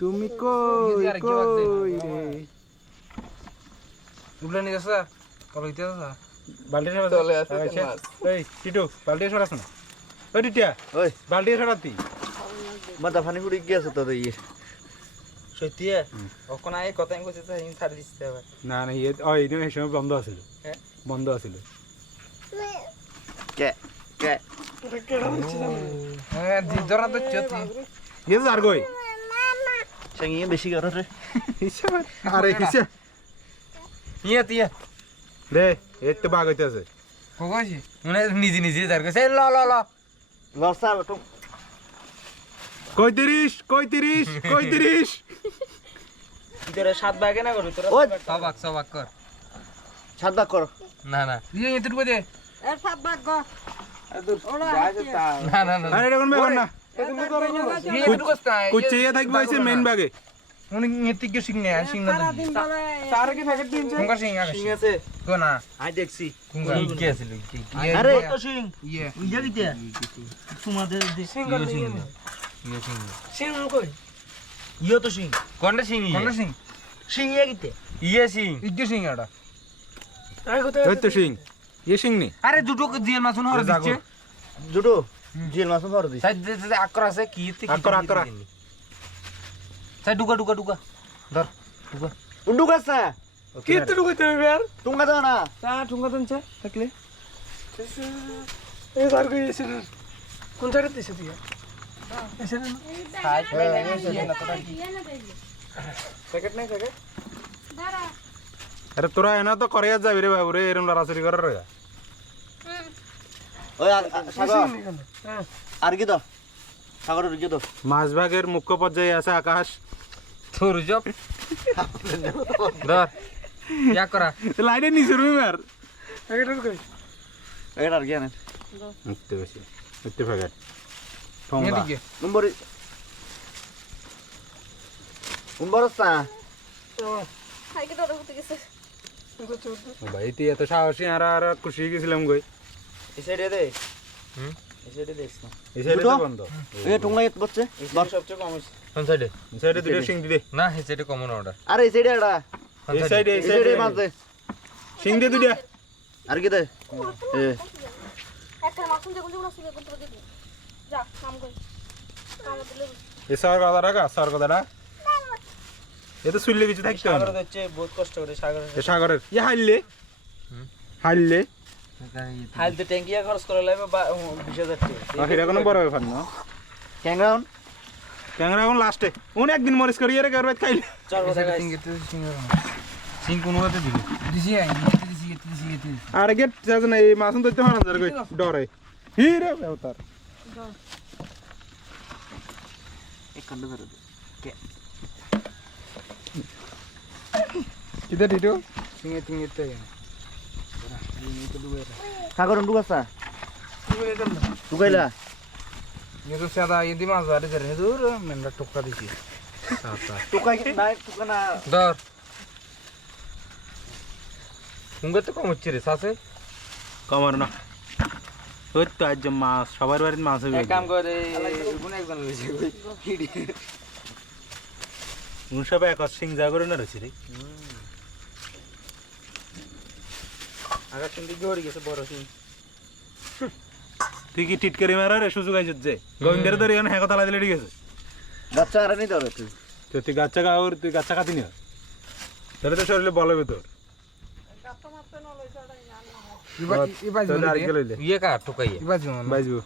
তুমি কই কই রে উবলে নিয়ে আসা কল হইতে আসা বালতি সরা চলে আসে মাছ এই টিটু বালতি সরাস না ওই টিটিয়া ওই বালতি সরাতি মাথা ফানি ফুড়ি গিয়েছে তো ইয়ে সত্যি ওখান আগে কথা আমি কইতে চাই ছাড় দিতে হবে না না ইয়ে ওই দিন এই সময় বন্ধ আছিল হ্যাঁ বন্ধ আছিল কে কে হ্যাঁ দিদরা তো চতি ইয়ে তো আর কই সঙ্গে বেশি করে রে হিসাব আরে হিসাব ইয়া তিয়া রে এই তো বাগ হইতাছে কোকাছি মানে নিজে নিজে যার কাছে ল ল ল লসা তো 35 35 35 তোরা 7 ভাগে না করবি তোরা ওই সবাক কর ছাদ ভাগ কর না না ইয়ে এতটুকু দে এর সাত ভাগ গো না না না আরে এখন বেগন না ইয়ে এতটুকু কস্তা কুচে ইয়ে থাকবে হইছে মেইন বাগে উনি এতে কি সিং নেই সিং না সারাদিন বলে সারা কি প্যাকেট দিনছে কোনকা সিং আগে সিং আছে কো না আই দেখছি কোনকা কি আছে কি আরে তো সিং ইয়ে ইয়া কিতে তোমাদের সিং করে সিং ইয়ে সিং সিং কই ইয়া তো সিং কোনটা সিং কোনটা সিং সিং ইয়া কিতে ইয়ে সিং ইজ্জু সিং এটা ওই তো সিং ইয়ে সিং নি আরে দুটো জিয়াল মাছ হরে দিচ্ছে দুটো জেল মাছ ধর দিছি সাইড দে আকর আছে কি তে আকর। সাইড ডুকা ধর ডুকা উন্ডু গাছা কি তে ডুকা তে यार তুঙ্গা দাও না তা ঠুঙ্গা দনছে থাকলে এই বার কই এসে কোন সাইডে দিছে তুই এসে না সাইড না তোরা কি প্যাকেট নাই প্যাকেট আরে তোরা এনা তো করে যাবি রে বাবু রে এরম লড়াচড়ি করার রে ওই সাগর আর কি দাও সাগর কি দাও মাছ ভাগের মুখ্য পর্যায়ে আছে আকাশ তোর জব ধর ইয়া করা লাইনে নিচে রুমি মার প্যাকেট কই এটা আর কি আনে উঠতে বেশি উঠতে ভাগে ঠোঙ্গা এদিকে নম্বর উম্বরস্তা খাইকে দৌড় করতে গেছে ভাই তুই এত সাহসী আর খুশি গেছিলাম গই এই সাইডে দে হুম এই সাইডে দেখ না এই সাইডে দুটো? বন্ধ এ টুঙ্গা এত বচ্ছে সবচেয়ে কম হইছে কোন সাইডে এই সাইডে দুটো সিং দিদে না হে সাইডে কমন অর্ডার আরে এই সাইডে এটা এই সাইডে এই সাইডে মাছ দে সিং দিয়ে দুটা আর কি দে এ একটা মাছুন দেখুন দেখুন আসলে কোন তোকে দিই যা কাম কই কাম দিলে এই সার কথা রাখা সার কথাটা এ তো সুইলে কিছু থাকতে হবে সাগর হচ্ছে বহুত কষ্ট করে সাগর এ সাগরের ই হাইলে হাইলে হালতে ট্যাঙ্কিয়া খরচ করে লাগবে 20000 টাকা এটা কোনো বড় ব্যাপার না ক্যাংরাউন ক্যাংরা এখন লাস্টে উনি একদিন মরিস করি এর করবে খাইলে চার বছর সিং কোন কথা দিবি দিছি দিছি আর গেট যাস না এই মাছন ধরতে পারেন যার কই ডরে হি রে অবতার এক কান্ড ধরে দে কে কিটা দিটো সিংয়ে তিংয়ে তে সাগর উন্ডু গাছা টুকাইলা ये तो ज्यादा ये दिमाग वाले जरे दूर मैंने टोका दिखी টুকাই নাই টুকা না दर उंगे तो कम अच्छे रे सासे কমার না ওই তো আজ মাছ সবার বাড়িতে মাছ হবে एक काम करे गुण एक जन लेছে কই উন সব এক সিং যা করে না রছি রে আগা সিন্ধি গড়ি গেছে বড় সিং তুই কি টিটকারি মারা রে সুযোগ আইছ যে গোবিন্দের ধরে এখন হ্যাঁ কথা দিলে ঠিক আছে গাছা আর নি ধরে তুই তো তুই গাচ্চা গাওর তুই গাচ্চা খাতি না তাহলে তো শরীরে বল হবে তোর তাহলে আর কি লইলে ये का टोकाई बाजू বাইজবো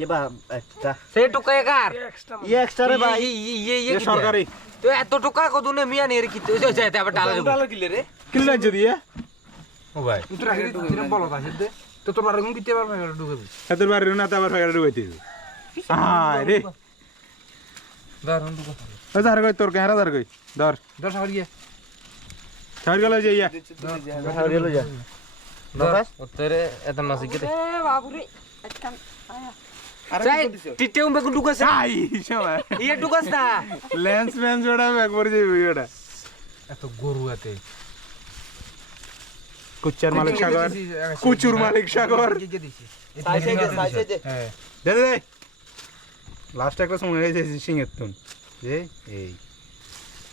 ये बा একটা से टोकाई कार ये एक्स्ट्रा रे भाई ये এ সরকারি তো এত টোকা কত নে মিয়া নে রে কি তো যাইতে আবার ডালা দেব ডালা কিলে রে কিল্লা যদি ও ভাই তুই রাখি দিন বলো তা সিদ্ধে তো তোমার রকম কিতে পারবে ঢুকে হাতের বাড়ি না তো আবার ফাইরা ঢুকাইতে আয় রে ধর ঢুকে ও ধর কই তোর ক্যামেরা ধর কই ধর ধর সাগর গিয়ে ছাড় গেল যে ইয়া আর গেল যা ধর ওতরে এত মাছ গিতে এ বাবুরে একটা আয়া চাই টিটে উম্বে কো ঢুকাছে আই সময় ইয়ে ঢুকাছ না লেন্স ম্যান জোড়া একবার যাইবি ওটা এত গরু এতে কুচ্চার মালিক সাগর কুচুর মালিক সাগর সাইজে হ্যাঁ দে দে লাস্ট একটা সময় হয়ে যাচ্ছে সিংহের তুন এই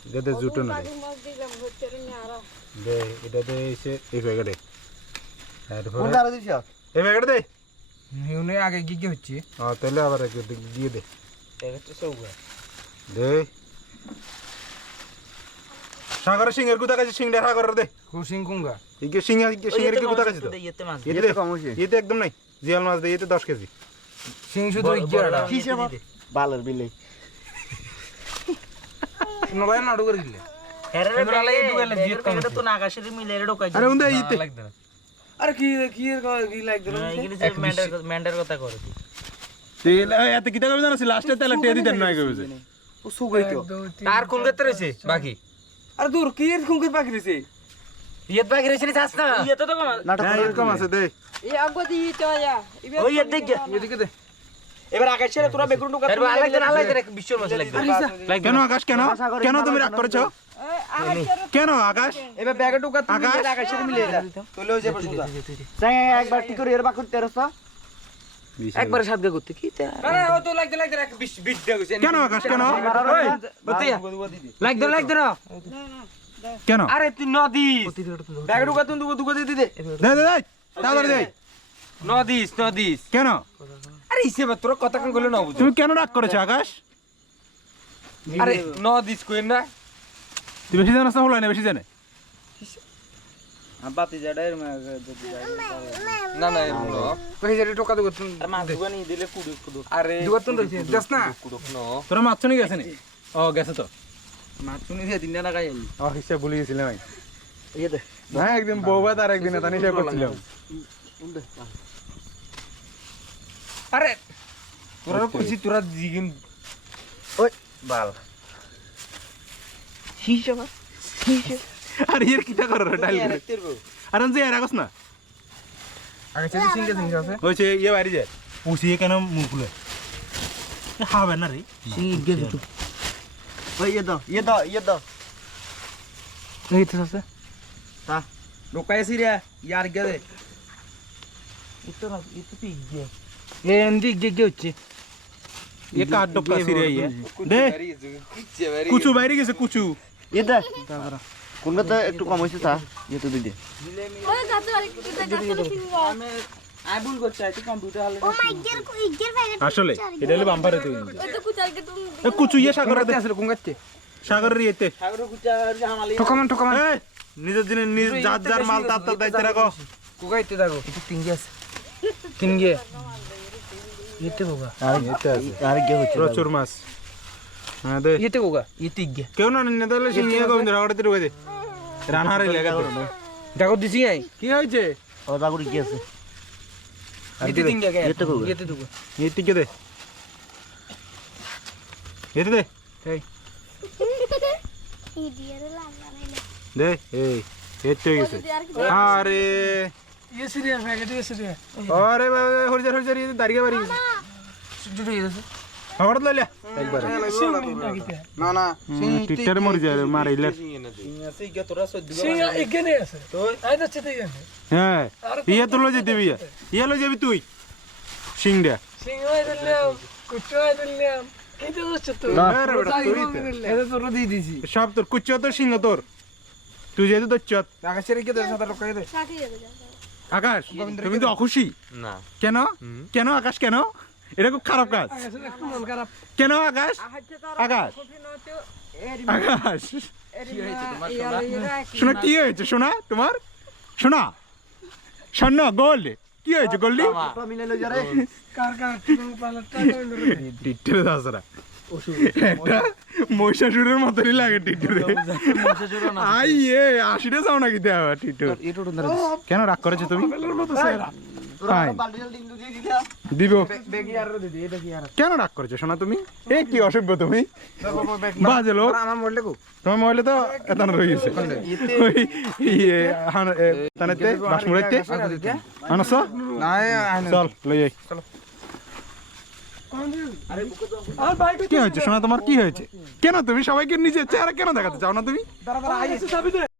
এটাতে জুটো না মাছ দিলাম হচ্ছে রে নিয়ারা দে এটাতে এসে এই প্যাকেটে তারপরে কোনটা আরো দিছ এই প্যাকেটে দে নিউনে আগে কি হচ্ছে তাহলে আবার একটু দিয়ে দে এটা সৌগা দে সাগরের সিংহের গুতা কাছে সিংটা সাগরের দে হুসিং কুঙ্গা ইকে সিংহের কি গুতা কাছে তো এতে দে কম হইছে এতে একদম নাই জিয়াল মাছ দে এতে 10 কেজি সিং শুধু ইজ্জাড়া কিসে বালের বিলে নলাই নাড়ু করে দিলে এগুলা লাগে ডুগালে জিত কম তো না আকাশের মিলে ঢোকাই আরে উন্দে ইতে লাগবে না আরে কি কি কি লাগবে না মেন্ডার কথা করে তুই তেল এত কিটা করবে জানাস লাস্টে তেল টেয়া দিতেন নয় কইছে ও সুগাই তো তার কোন গতে রইছে বাকি আরে দূর কি এর কোন গতে বাকি রইছে ইয়েত বাকি রইছে নি ছাস না ইয়ে তো কম নাটক হ্যাঁ এরকম আছে দে এই আগো দি চয়া ওই এর দেখ এদিকে দে এবার আকাশের তোরা বেগুন ঢোকা এর আলাদা আলাদা রে বিশ্বর মাছ লাগবে কেন আকাশ কেন কেন তুমি রাগ করেছো কেন আকাশ এবার ব্যাগে ঢোকা তুমি আকাশ? আকাশের মিলে যা তোলে ওই যে বসুদা একবার ঠিক করে এর বাকুর 1300 একবারে সাদগা করতে কি আরে ও তো লাগতে লাগতে 20 দেয়া গেছে কেন আকাশ কেন ওই বতিয়া লাগতে না কেন আরে তুই নদিস ব্যাগে ঢোকা তুমি দুগো দিয়ে দে দে দে দে তাড়াতাড়ি দে নদিস কেন আরে হিসেবে তোর কথা কোন কইলো না বুঝো তুমি কেন রাগ করেছো আকাশ আরে নদিস কই না তুই বেশি জানাস না হলো না বেশি জানে বাতি জাডার না না এমনো কই যে টোকা দুগো তুমি আর মাছ দুগানি দিলে কুড়ু কুড়ু আরে দুগো তুমি দেখ না তোরা মাছ চুনি গেছে নি ও গেছে তো মাছ শুনি দিয়ে দিন না খাইলি ও হিসাব ভুলে গেছিলাম আমি ইয়ে দে না একদিন বউবা তার একদিন এটা হিসাব করছিলাম আরে তোরা কইছি তোরা জিগিন ওই বাল আর এর কিটা করো ডাল করে আর যে এর আগস না আগে চেয়ে সিঙ্গে সিঙ্গে আছে হইছে ইয়ে বাড়ি যায় পুষিয়ে কেন মুখ খুলে খাবে না রে ওই ইয়ে দাও এই তো আছে তা লোকাইছি রে ইয়ার গেলে ইতো না ইতো তুই গিয়ে এ এন্দি গে হচ্ছে ये काट दो कासी रे ये दे कुचू বাইরে গেছে কুচু ইয়ে দে কোনটা একটু কম হইছে তা ইয়ে তো দিই দে ওই গাছে আর কি গাছে সিংহ আই ভুল করছি আই তো কম্পিউটার হলে ও মাই ইগের প্যাকেট আসলে এটা হলো বাম্পারে তুই ওই তো কুচালকে তুমি এ কুচু ইয়ে সাগর সাগরতে আসলে কোন গাচ্ছে সাগর ইয়েতে সাগর গুচা হামালি ঠকামান এই নিজের দিনে নিজ জাত জার মাল তার তার দাইতে রাখো কোগাইতে দাগো এটা তিনগে আছে তিনগে ইতে কোগা আর কি হচ্ছে প্রচুর মাছ হ্যাঁ দে ইতে কোগা ইতি গিয়ে কেউ না নিয়ে দিলে সে নিয়ে গোবিন্দ রাগড়তে ঢুকে দে রানহারে লাগা তো দাগো দিছি আই কি হয়েছে ও দাগুর কি আছে ইতে তিনগে গে ইতে কোগা ইতে দুগো এই টিকে দে এতে দে এই ইডিয়ারে লাগালে দে এই এতে গেছে আরে ইয়ে সিরিয়া প্যাকেট ইয়ে সিরিয়া আরে হরজার হরজার এই দাঁড়িয়ে বাড়ি গেছে জুড়ে গেছে খবর লইলা একবার না না টিটার মরি যায় মারে ইলে আছে গিয়ে তোরা সদ্য সিংহ এখানে আছে তো আই যাচ্ছে তো এখানে হ্যাঁ ইয়ে তো লই যেতে বিয়া ইয়ে লই যাবি তুই সিংডা সিংহ দিলাম কুচো দিলাম কিন্তু হচ্ছে তো আরে বেটা তুই এটা তোর দিয়ে দিছি সব তোর কুচ্চ তোর সিংহ তোর তুই যেহেতু তোর চত আকাশের কি তোর সাথে রকাই দে কাটি যাবে যা আকাশ তুমি তো অখুশি না কেন কেন আকাশ কেন এটা খুব খারাপ কাজ আকাশের একটু মন খারাপ কেন আকাশ আকাশ আকাশ শোনা কি হয়েছে শোনা তোমার শোনা শোনা গোল কি হয়েছে গোল্ডি মিলে লই যা রে কার কার তুমি পালাটা টিটরে দাসরা একটা মহিষাসুরের মতনই লাগে টিটরে আই এ আশিটা চাও নাকি দেওয়া টিটর কেন রাগ করেছো তুমি ফাইন বালতি ডিং দিয়ে দিলা দিব বেগি আর দিদি এটা কি আর কেন রাগ করেছো শোনা তুমি এ কি অসভ্য তুমি বাজে লোক আমার মোবাইলটা কো তোমার মোবাইলে তো এতন রয়েছে ওই ইয়ে তানেতে বাসমুড়াইতে আনছ না চল লই আই কি হয়েছে শোনা তোমার কি হয়েছে কেন তুমি সবাইকে নিজের চেহারা কেন দেখাতে চাও না তুমি দাঁড়া দাঁড়া আইছে চাবি দে